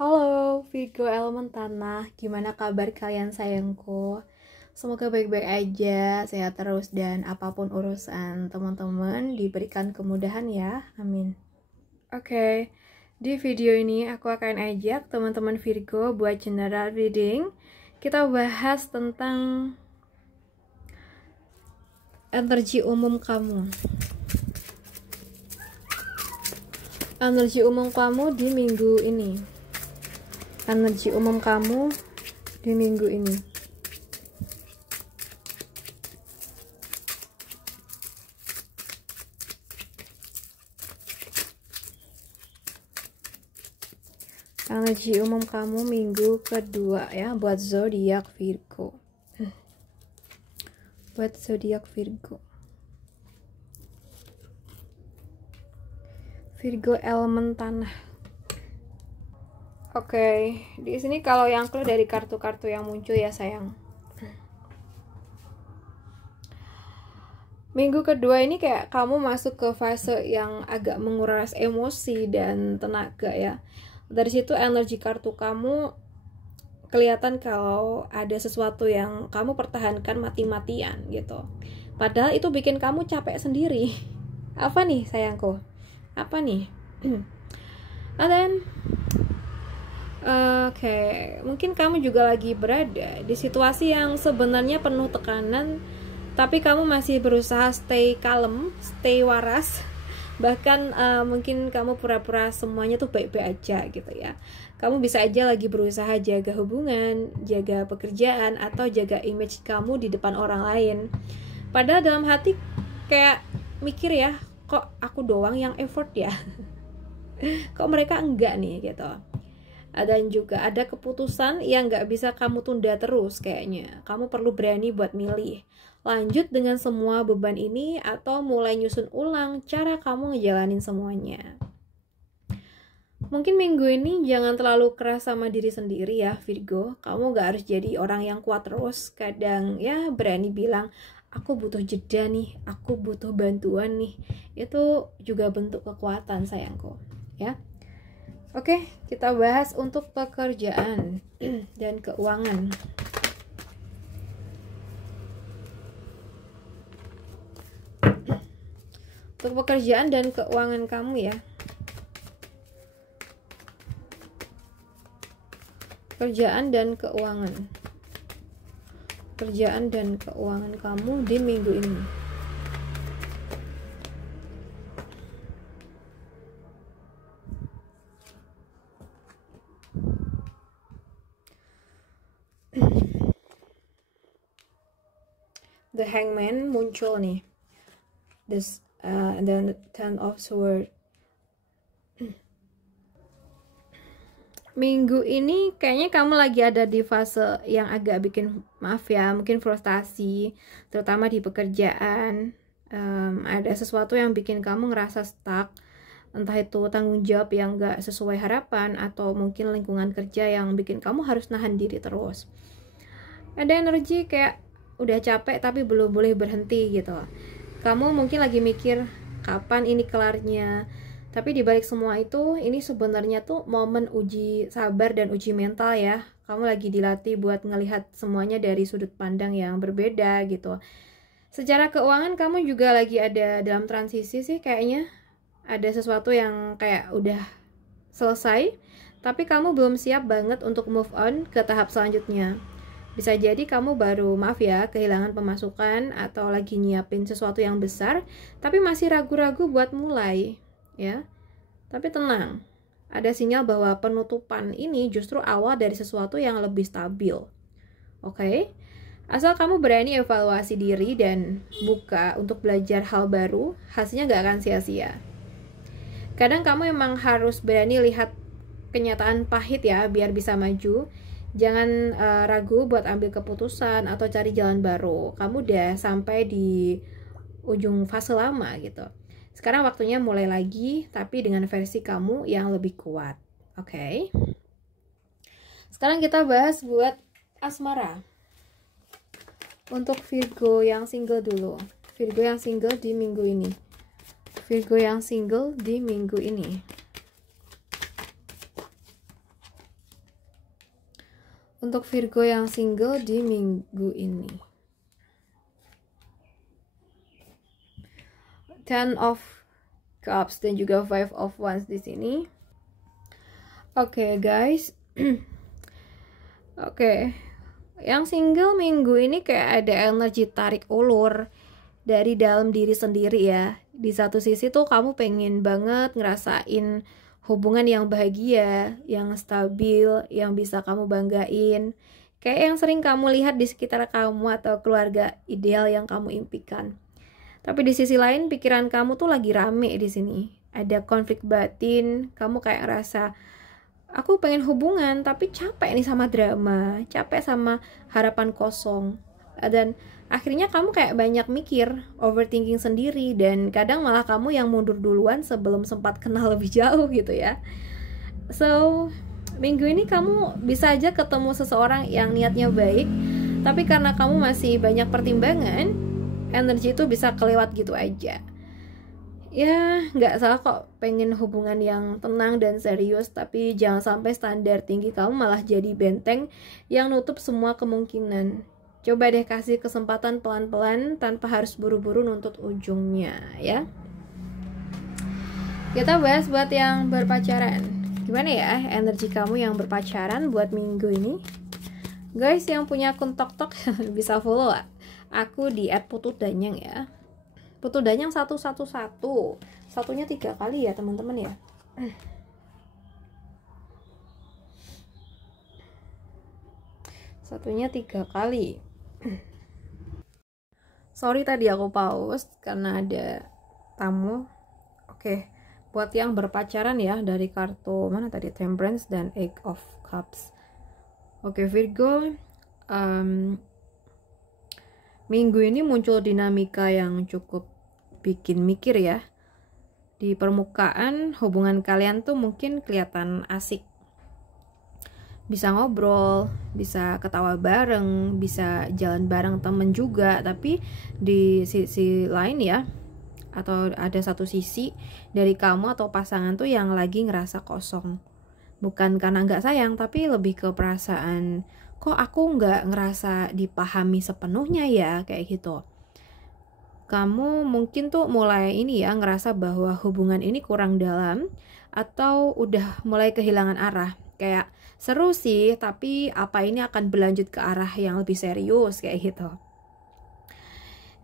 Halo Virgo elemen tanah, gimana kabar kalian sayangku? Semoga baik-baik aja, sehat terus dan apapun urusan teman-teman diberikan kemudahan ya, amin. Oke, di video ini aku akan ajak teman-teman Virgo buat general reading. Kita bahas tentang energi umum kamu. Energi umum kamu di minggu ini. Energi umum kamu di minggu ini. Energi umum kamu minggu kedua ya buat zodiak Virgo. Buat zodiak Virgo. Virgo elemen tanah. Oke, di sini kalau yang keluar dari kartu-kartu yang muncul ya sayang. Minggu kedua ini kayak kamu masuk ke fase yang agak menguras emosi dan tenaga ya. Dari situ energi kartu kamu kelihatan kalau ada sesuatu yang kamu pertahankan mati-matian gitu. Padahal itu bikin kamu capek sendiri. Apa nih sayangku? Apa nih? And then Oke, mungkin kamu juga lagi berada di situasi yang sebenarnya penuh tekanan, tapi kamu masih berusaha stay calm, stay waras. Bahkan mungkin kamu pura-pura semuanya tuh baik-baik aja gitu ya. Kamu bisa aja lagi berusaha jaga hubungan, jaga pekerjaan, atau jaga image kamu di depan orang lain. Padahal dalam hati kayak mikir ya, kok aku doang yang effort ya? Kok mereka enggak nih gitu. Dan juga ada keputusan yang gak bisa kamu tunda terus kayaknya. Kamu perlu berani buat milih. Lanjut dengan semua beban ini atau mulai nyusun ulang cara kamu ngejalanin semuanya. Mungkin minggu ini jangan terlalu keras sama diri sendiri ya Virgo. Kamu gak harus jadi orang yang kuat terus. Kadang ya berani bilang, aku butuh jeda nih, aku butuh bantuan nih. Itu juga bentuk kekuatan sayangku ya. Oke, kita bahas untuk pekerjaan dan keuangan. Untuk pekerjaan dan keuangan kamu ya. Pekerjaan dan keuangan. Pekerjaan dan keuangan kamu di minggu ini. The Hangman muncul nih. This the Ten of Swords. Minggu ini kayaknya kamu lagi ada di fase yang agak bikin maaf ya, mungkin frustasi, terutama di pekerjaan. Ada sesuatu yang bikin kamu ngerasa stuck, entah itu tanggung jawab yang gak sesuai harapan, atau mungkin lingkungan kerja yang bikin kamu harus nahan diri terus. Ada energi kayak udah capek tapi belum boleh berhenti gitu. Kamu mungkin lagi mikir kapan ini kelarnya. Tapi dibalik semua itu, ini sebenarnya tuh momen uji sabar dan uji mental ya. Kamu lagi dilatih buat ngelihat semuanya dari sudut pandang yang berbeda gitu. Secara keuangan kamu juga lagi ada dalam transisi sih kayaknya. Ada sesuatu yang kayak udah selesai, tapi kamu belum siap banget untuk move on ke tahap selanjutnya. Bisa jadi kamu baru, maaf ya, kehilangan pemasukan atau lagi nyiapin sesuatu yang besar, tapi masih ragu-ragu buat mulai, ya. Tapi tenang, ada sinyal bahwa penutupan ini justru awal dari sesuatu yang lebih stabil. Oke? Asal kamu berani evaluasi diri dan buka untuk belajar hal baru, hasilnya gak akan sia-sia. Kadang kamu emang harus berani lihat kenyataan pahit ya, biar bisa maju. Jangan ragu buat ambil keputusan atau cari jalan baru. Kamu udah sampai di ujung fase lama gitu. Sekarang waktunya mulai lagi, tapi dengan versi kamu yang lebih kuat. Oke. Sekarang kita bahas buat asmara. Untuk Virgo yang single dulu. Virgo yang single di minggu ini. Virgo yang single di minggu ini. Untuk Virgo yang single di minggu ini, Ten of Cups dan juga Five of Wands di sini. Oke, guys. Oke. Yang single minggu ini kayak ada energi tarik ulur dari dalam diri sendiri ya. Di satu sisi tuh kamu pengen banget ngerasain hubungan yang bahagia, yang stabil, yang bisa kamu banggain. Kayak yang sering kamu lihat di sekitar kamu atau keluarga ideal yang kamu impikan. Tapi di sisi lain pikiran kamu tuh lagi rame di sini. Ada konflik batin, kamu kayak ngerasa aku pengen hubungan tapi capek nih sama drama, capek sama harapan kosong. Dan akhirnya kamu kayak banyak mikir, overthinking sendiri, dan kadang malah kamu yang mundur duluan sebelum sempat kenal lebih jauh gitu ya. So, minggu ini kamu bisa aja ketemu seseorang yang niatnya baik, tapi karena kamu masih banyak pertimbangan, energi itu bisa kelewat gitu aja. Ya, nggak salah kok pengen hubungan yang tenang dan serius, tapi jangan sampai standar tinggi kamu malah jadi benteng yang nutup semua kemungkinan. Coba deh kasih kesempatan pelan-pelan tanpa harus buru-buru nuntut ujungnya ya. Kita bahas buat yang berpacaran. Gimana ya energi kamu yang berpacaran buat minggu ini? Guys yang punya akun TokTok bisa follow aku di @putudanyang ya. Putudanyang 111. Satunya 3 kali ya teman-teman ya. Satunya 3 kali. Sorry tadi aku pause karena ada tamu. Oke, buat yang berpacaran ya, dari kartu mana tadi, Temperance dan Eight of Cups. Oke Virgo, minggu ini muncul dinamika yang cukup bikin mikir ya. Di permukaan hubungan kalian tuh mungkin kelihatan asik, bisa ngobrol, bisa ketawa bareng, bisa jalan bareng temen juga. Tapi di sisi lain ya, atau ada satu sisi dari kamu atau pasangan tuh yang lagi ngerasa kosong. Bukan karena nggak sayang, tapi lebih ke perasaan, kok aku nggak ngerasa dipahami sepenuhnya ya, kayak gitu. Kamu mungkin tuh mulai ini ya, ngerasa bahwa hubungan ini kurang dalam, atau udah mulai kehilangan arah. Kayak seru sih, tapi apa ini akan berlanjut ke arah yang lebih serius kayak gitu.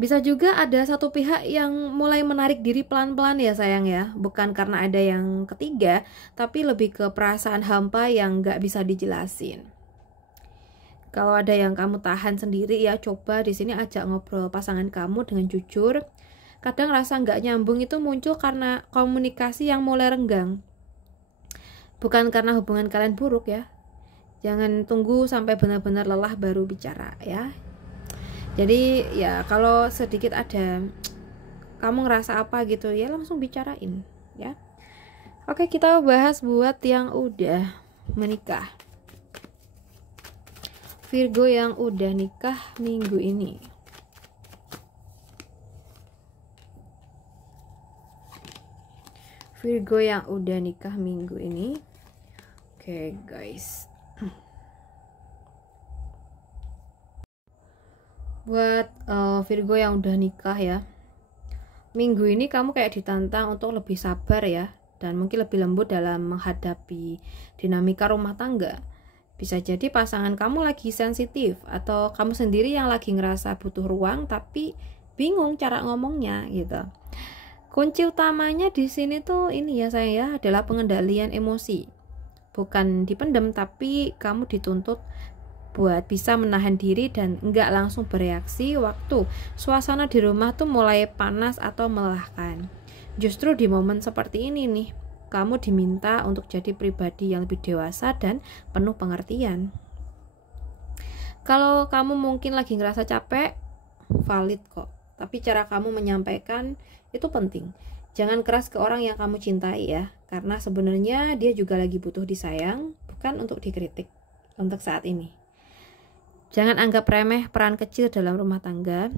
Bisa juga ada satu pihak yang mulai menarik diri pelan-pelan ya sayang ya. Bukan karena ada yang ketiga, tapi lebih ke perasaan hampa yang gak bisa dijelasin. Kalau ada yang kamu tahan sendiri ya, coba di sini ajak ngobrol pasangan kamu dengan jujur. Kadang rasa gak nyambung itu muncul karena komunikasi yang mulai renggang. Bukan karena hubungan kalian buruk ya. Jangan tunggu sampai benar-benar lelah baru bicara ya. Jadi ya kalau sedikit ada kamu ngerasa apa gitu ya, langsung bicarain ya. Oke, kita bahas buat yang udah menikah. Virgo yang udah nikah minggu ini. Virgo yang udah nikah minggu ini. Oke guys, buat Virgo yang udah nikah ya, minggu ini kamu kayak ditantang untuk lebih sabar ya, dan mungkin lebih lembut dalam menghadapi dinamika rumah tangga. Bisa jadi pasangan kamu lagi sensitif, atau kamu sendiri yang lagi ngerasa butuh ruang tapi bingung cara ngomongnya gitu. Kunci utamanya di sini tuh ini ya sayang ya, adalah pengendalian emosi. Bukan dipendam, tapi kamu dituntut buat bisa menahan diri dan enggak langsung bereaksi waktu suasana di rumah tuh mulai panas atau melelahkan. Justru di momen seperti ini nih, kamu diminta untuk jadi pribadi yang lebih dewasa dan penuh pengertian. Kalau kamu mungkin lagi ngerasa capek, valid kok. Tapi cara kamu menyampaikan itu penting. Jangan keras ke orang yang kamu cintai ya, karena sebenarnya dia juga lagi butuh disayang, bukan untuk dikritik untuk saat ini. Jangan anggap remeh peran kecil dalam rumah tangga.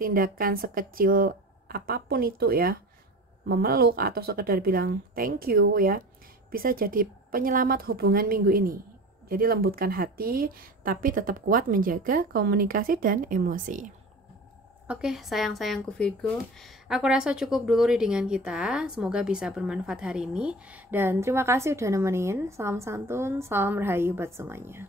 Tindakan sekecil apapun itu ya, memeluk atau sekedar bilang thank you ya, bisa jadi penyelamat hubungan minggu ini. Jadi lembutkan hati, tapi tetap kuat menjaga komunikasi dan emosi. Oke, sayang-sayangku Virgo, aku rasa cukup dulu readingan kita. Semoga bisa bermanfaat hari ini. Dan terima kasih udah nemenin. Salam santun, salam rahayu buat semuanya.